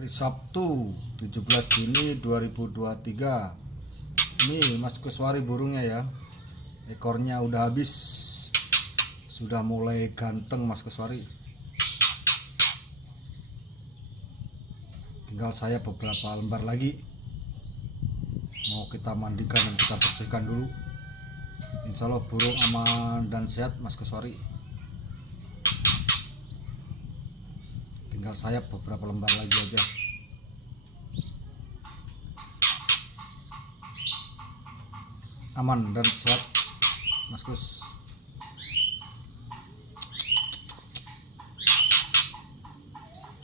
Hari Sabtu 17 Juni 2023. Ini Mas Kuswari burungnya ya. Ekornya udah habis. Sudah mulai ganteng Mas Kuswari. Tinggal saya beberapa lembar lagi. Mau kita mandikan dan kita bersihkan dulu. Insya Allah burung aman dan sehat Mas Kuswari. Tinggal sayap beberapa lembar lagi aja. Aman dan sehat Mas Kus.